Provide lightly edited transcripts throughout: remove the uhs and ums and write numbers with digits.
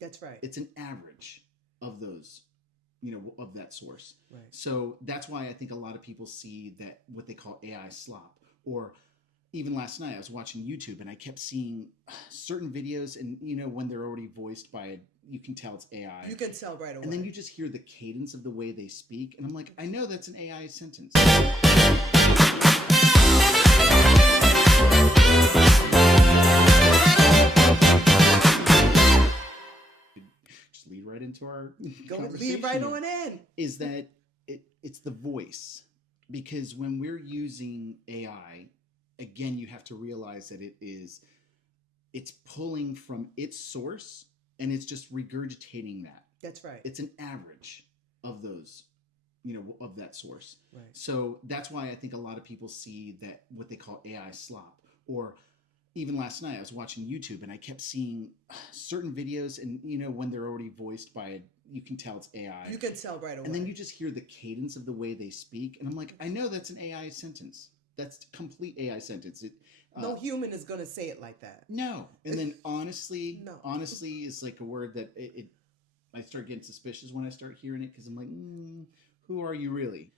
That's right. It's an average of those, of that source. Right. So that's why I think a lot of people see that what they call AI slop. Or even last night I was watching YouTube and I kept seeing certain videos, and when they're already voiced by you can tell it's AI. You can tell right away. And then you just hear the cadence of the way they speak, and I'm like, I know that's an AI sentence. Just lead right into our conversation. Lead right on in. Is that it's the voice. Because when we're using AI, again, you have to realize that it's pulling from its source and it's just regurgitating that. That's right. It's an average of those, of that source. Right. So that's why I think a lot of people see that what they call AI slop. Or even last night I was watching YouTube and I kept seeing certain videos, and when they're already voiced by you can tell it's AI. You can tell right away. And then you just hear the cadence of the way they speak, and I'm like, I know that's an AI sentence. That's a complete AI sentence. No human is going to say it like that. No. And then honestly, No. honestly is like a word that I start getting suspicious when I start hearing it, because I'm like, who are you really?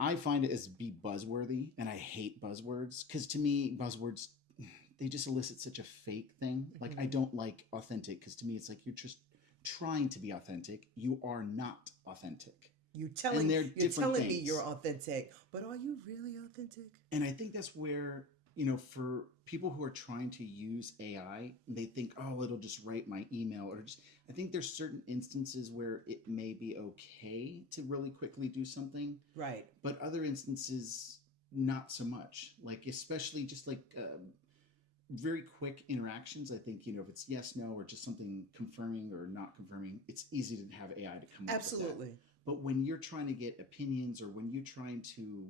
I find it as be buzzworthy, and I hate buzzwords, because to me, buzzwords, they just elicit such a fake thing. Like, I don't like authentic, because to me, it's like you're just trying to be authentic. You are not authentic. You're telling me you're authentic, but are you really authentic? And I think that's where, for people who are trying to use AI, they think, oh, it'll just write my email, or just, I think there's certain instances where it may be okay to really quickly do something. Right. But other instances, not so much. Like, especially just like very quick interactions. I think, if it's yes, no, or just something confirming or not confirming, it's easy to have AI to come up with that. Absolutely. But when you're trying to get opinions, or when you're trying to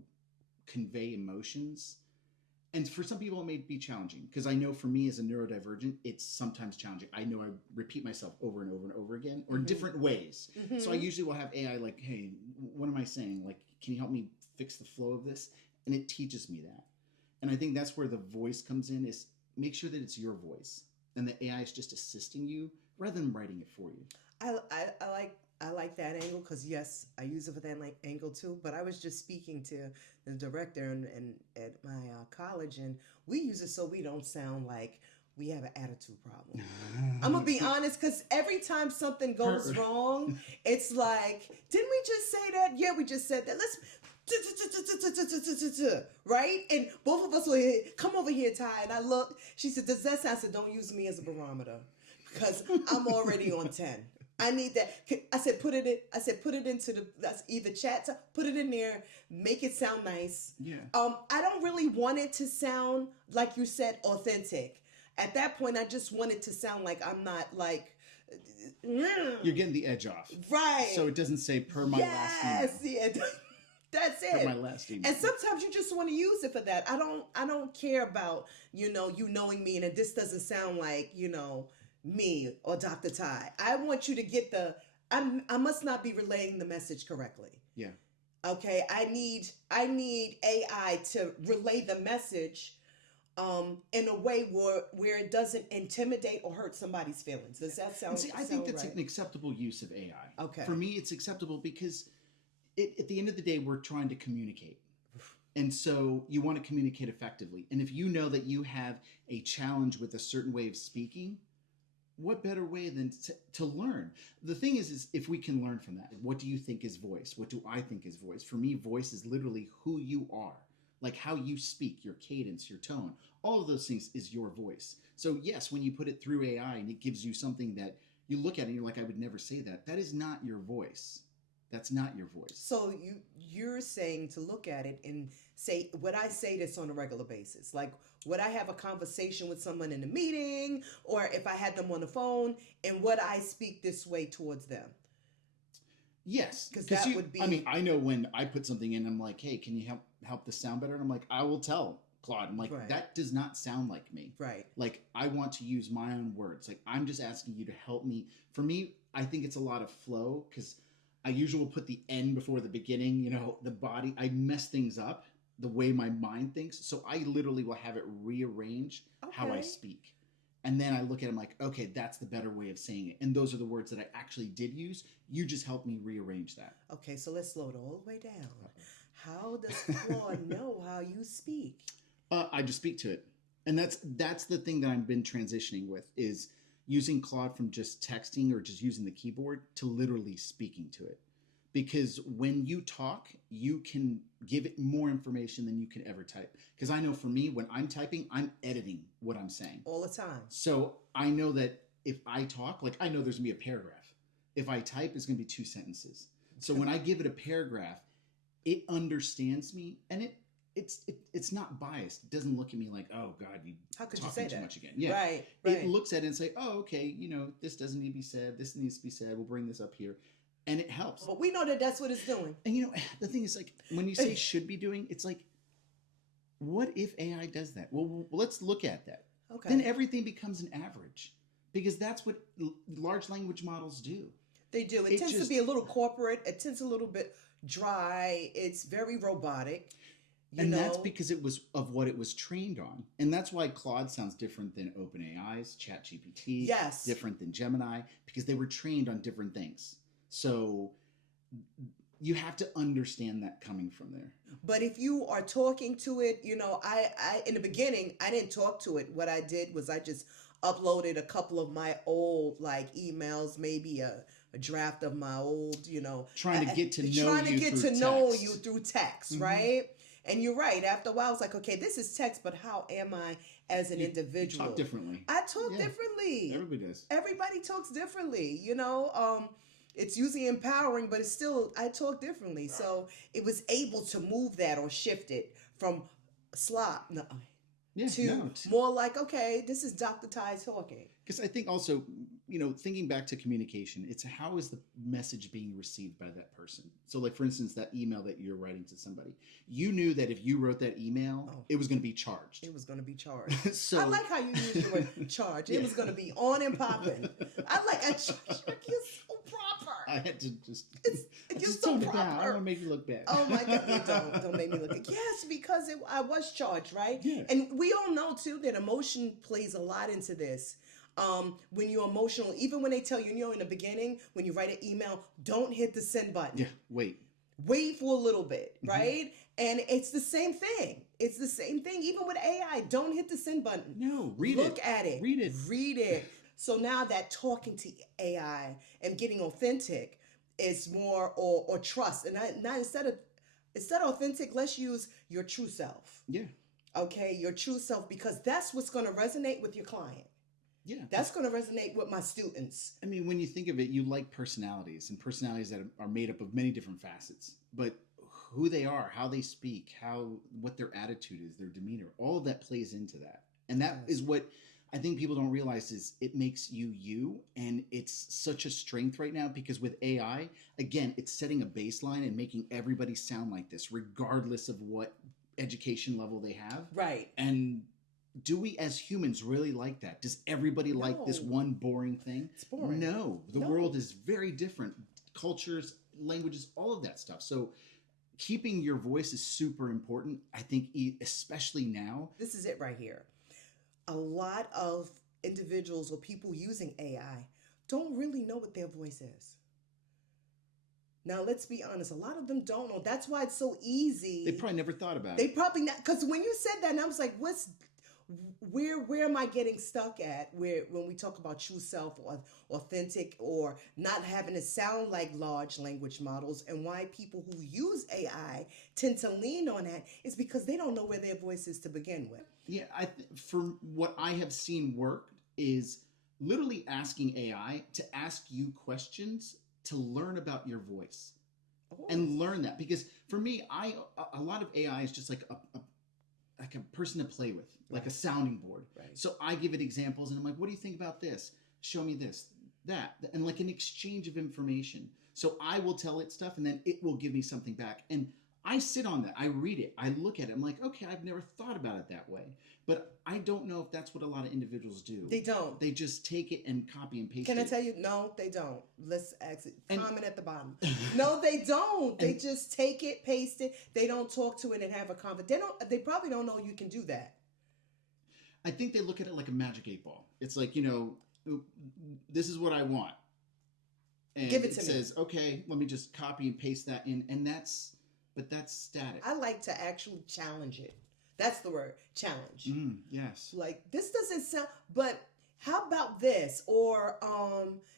convey emotions, and for some people it may be challenging, because I know for me as a neurodivergent, it's sometimes challenging. I know I repeat myself over and over and over again, or in different ways. So I usually will have AI like, hey, what am I saying? Like, can you help me fix the flow of this? And it teaches me that. And I think that's where the voice comes in, is make sure that it's your voice and the AI is just assisting you rather than writing it for you. I like that angle, because yes, I use it for that angle too. But I was just speaking to the director and at my college, and we use it so we don't sound like we have an attitude problem. I'm gonna be honest, because every time something goes wrong, it's like, didn't we just say that? Yeah, we just said that. Let's right? And both of us were, come over here, Ty. And I looked. She said, does that sound? I said, don't use me as a barometer, because I'm already on 10. I need that. I said, put it into that's either chat, put it in there, make it sound nice. Yeah. I don't really want it to sound, like you said, authentic. At that point, I just want it to sound like I'm not like, you're getting the edge off. Right. So it doesn't say per my last email. Yes, yeah. That's it. Per my last email. And sometimes you just want to use it for that. I don't care about, you knowing me, and this doesn't sound like, me or Dr. Ty. I want you to get I must not be relaying the message correctly. Yeah. Okay. I need AI to relay the message in a way where it doesn't intimidate or hurt somebody's feelings. Does that sound? See, I think that's an acceptable use of AI. Okay. For me, it's acceptable because at the end of the day, we're trying to communicate. And so you want to communicate effectively. And if you know that you have a challenge with a certain way of speaking, what better way than to learn? The thing is if we can learn from that, what do you think is voice? What do I think is voice? For me, voice is literally who you are, like how you speak, your cadence, your tone, all of those things is your voice. So yes, when you put it through AI and it gives you something that you look at and you're like, I would never say that. That is not your voice. That's not your voice. So you're saying to look at it and say, would I say this on a regular basis? Like, would I have a conversation with someone in a meeting, or if I had them on the phone, and would I speak this way towards them? Yes. Because that would be... I mean, I know when I put something in, I'm like, hey, can you help this sound better? And I'm like, I will tell Claude. I'm like, right. That does not sound like me. Right. Like, I want to use my own words. Like, I'm just asking you to help me. For me, I think it's a lot of flow, because I usually will put the end before the beginning, the body. I mess things up the way my mind thinks. So I literally will have it rearrange how I speak. And then I look at it, I'm like, okay, that's the better way of saying it. And those are the words that I actually did use. You just helped me rearrange that. Okay, so let's slow it all the way down. How does Claude know how you speak? I just speak to it. And that's the thing that I've been transitioning with is using Claude from just texting or just using the keyboard to literally speaking to it. Because when you talk, you can give it more information than you can ever type. Because I know for me, when I'm typing, I'm editing what I'm saying. All the time. So I know that if I talk, like I know there's going to be a paragraph. If I type, it's going to be 2 sentences. So when I give it a paragraph, it understands me and it's not biased. It doesn't look at me like, oh God, you How could you talking say too that? much again. Yeah. Right. It looks at it and say, oh, okay, this doesn't need to be said. This needs to be said. We'll bring this up here. And it helps. But we know that that's what it's doing. And the thing is, like, when you say should be doing, it's like, what if AI does that? Well, let's look at that. Okay. Then everything becomes an average because that's what large language models do. They do. It tends to be a little corporate. It tends a little bit dry. It's very robotic. That's because it was of what it was trained on. And that's why Claude sounds different than OpenAI's, ChatGPT. Yes. Different than Gemini, because they were trained on different things. So you have to understand that coming from there. But if you are talking to it, I in the beginning, I didn't talk to it. What I did was I just uploaded a couple of my old emails, maybe a draft of my old, trying to get to know you through text, mm-hmm. right? And you're right. After a while, it's like, okay, this is text, but how am I as an individual? You talk differently. I talk differently. Everybody does. Everybody talks differently, It's usually empowering, but I talk differently. So it was able to move that or shift it from slop to more like, okay, this is Dr. Ty talking. Because I think also, thinking back to communication, it's how is the message being received by that person? So like, for instance, that email that you're writing to somebody, you knew that if you wrote that email, it was going to be charged. It was going to be charged. So I like how you use the word charge. It was going to be on and popping. You're so proper. I had to just... You're so proper. I don't want to make you look bad. Oh my God, don't make me look bad. Yes, because I was charged, right? Yeah. And we all know too that emotion plays a lot into this. When you're emotional, even when they tell you, in the beginning, when you write an email, don't hit the send button. Yeah, wait for a little bit, right? Mm-hmm. And it's the same thing. It's the same thing. Even with AI, don't hit the send button. No, Look at it. Read it. So now that talking to AI and getting authentic is more or trust. And now instead of authentic, let's use your true self. Yeah. Okay, your true self, because that's what's going to resonate with your client. Yeah. That's going to resonate with my students. I mean, when you think of it, you like personalities and personalities that are made up of many different facets. But who they are, how they speak, what their attitude is, their demeanor, all of that plays into that. And that is what I think people don't realize is it makes you. And it's such a strength right now because with AI, again, it's setting a baseline and making everybody sound like this, regardless of what education level they have. Right. And do we as humans really like that? Does everybody like this one boring thing? It's boring. No. The world is very different. Cultures, languages, all of that stuff. So keeping your voice is super important. I think especially now. This is it right here. A lot of individuals or people using AI don't really know what their voice is. Now, let's be honest. A lot of them don't know. That's why it's so easy. They probably never thought about it. They probably not. Because when you said that, and I was like, where am I getting stuck at when we talk about true self or authentic or not having to sound like large language models, and why people who use AI tend to lean on that is because they don't know where their voice is to begin with. Yeah, for what I have seen work is literally asking AI to ask you questions to learn about your voice and learn that. Because for me, a lot of AI is just like a person to play with, like a sounding board. Right. So I give it examples and I'm like, what do you think about this? Show me this, that, and like an exchange of information. So I will tell it stuff and then it will give me something back. And I sit on that. I read it. I look at it. I'm like, okay, I've never thought about it that way. But I don't know if that's what a lot of individuals do. They don't. They just take it and copy and paste it. Can I tell you? No, they don't. Let's exit. Comment at the bottom. No, they don't. They just take it, paste it. They don't talk to it and have a conversation. They probably don't know you can do that. I think they look at it like a magic 8 ball. It's like, you know, this is what I want. And Give it to me. says, okay, let me just copy and paste that in. And that's static. I like to actually challenge it. That's the word, challenge. Yes. Like, this doesn't sound, but how about this? Or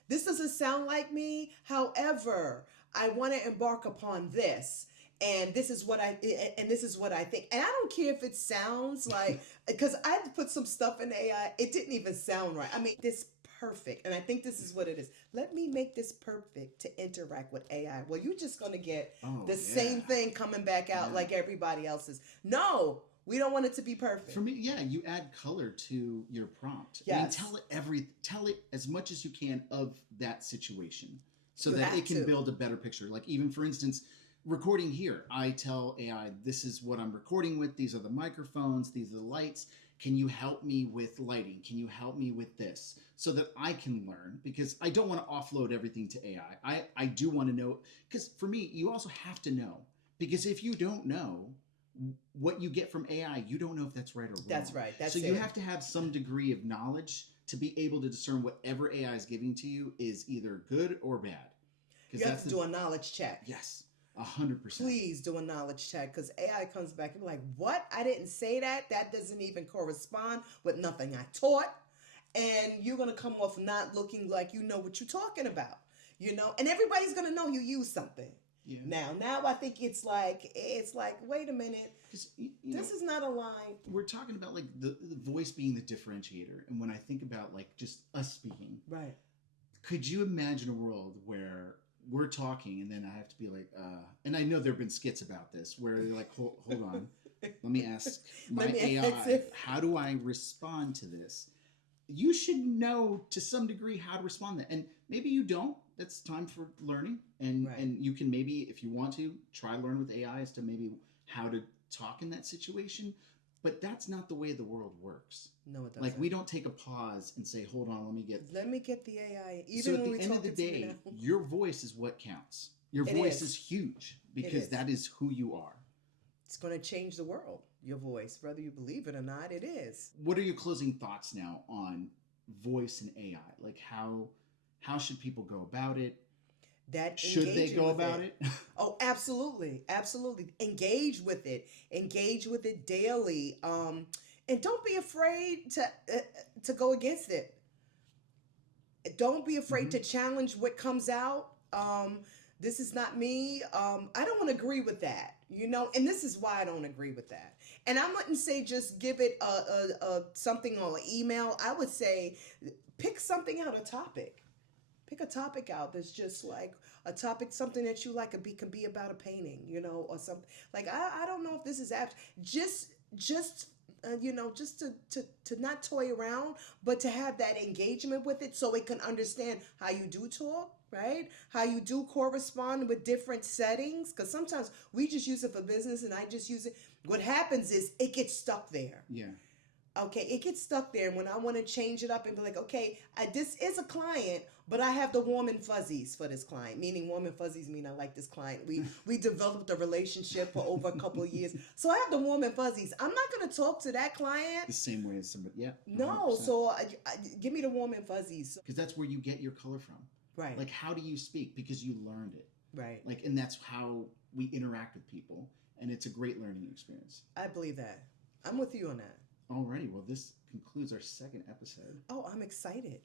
this doesn't sound like me. However, I want to embark upon this. And this is what I think. And I don't care if it sounds like, because I had to put some stuff in AI. It didn't even sound right. I mean, this perfect. And I think this is what it is. Let me make this perfect to interact with AI. Well, you're just going to get the same thing coming back out like everybody else's. No, we don't want it to be perfect. For me, you add color to your prompt. Yes. I mean, tell it as much as you can of that situation so that it can build a better picture. Like, even for instance, recording here, I tell AI, this is what I'm recording with. These are the microphones. These are the lights. Can you help me with lighting? Can you help me with this? So that I can learn, because I don't want to offload everything to AI. I do want to know, because for me, you also have to know, because if you don't know what you get from AI, you don't know if that's right or wrong. That's right. So you have to have some degree of knowledge to be able to discern whatever AI is giving to you is either good or bad. You have to do a knowledge check. Yes. 100%. Please do a knowledge check, because AI comes back and be like, what? I didn't say that. That doesn't even correspond with nothing I taught. And you're going to come off not looking like you know what you're talking about, you know? And everybody's going to know you use something. Yeah. Now I think it's like, wait a minute. This is not a line. We're talking about like the voice being the differentiator. And when I think about like just us speaking. Right. Could you imagine a world where we're talking and then I have to be like, and I know there have been skits about this where they're like, hold on, let me ask my AI, how do I respond to this? You should know to some degree how to respond to that. And maybe you don't. That's time for learning. And you can maybe, if you want to, try learn with AI as to maybe how to talk in that situation. But that's not the way the world works. No, it doesn't. Like, we don't take a pause and say, hold on, let me get the AI. Even so at the end of the day, your voice is what counts. Your voice is huge, because that is who you are. It's going to change the world, your voice. Whether you believe it or not, it is. What are your closing thoughts now on voice and AI? Like, how should people go about it? Should they go about it? Oh, absolutely. Absolutely. Engage with it. Engage with it daily. And don't be afraid to go against it. Don't be afraid to challenge what comes out. This is not me. I don't want to agree with that, you know, and this is why I don't agree with that. And I wouldn't say just give it a something on an email. I would say pick something out, a topic. Pick a topic out that's just like a topic, something that you like. Can be about a painting, you know, or something. Like, I don't know if this is just you know, just to not toy around, but to have that engagement with it so it can understand how you do talk, right? How you do correspond with different settings. Because sometimes we just use it for business and I just use it. What happens is it gets stuck there. Yeah. Okay, it gets stuck there. And when I want to change it up and be like, okay, this is a client, but I have the warm and fuzzies for this client. Meaning warm and fuzzies mean I like this client. We developed a relationship for over a couple of years. So I have the warm and fuzzies. I'm not going to talk to that client the same way as somebody. Yeah. 100%. No, so give me the warm and fuzzies. Because that's where you get your color from. Right. Like, how do you speak? Because you learned it. Right. Like, and that's how we interact with people. And it's a great learning experience. I believe that. I'm with you on that. Alrighty, well, this concludes our second episode. Oh, I'm excited.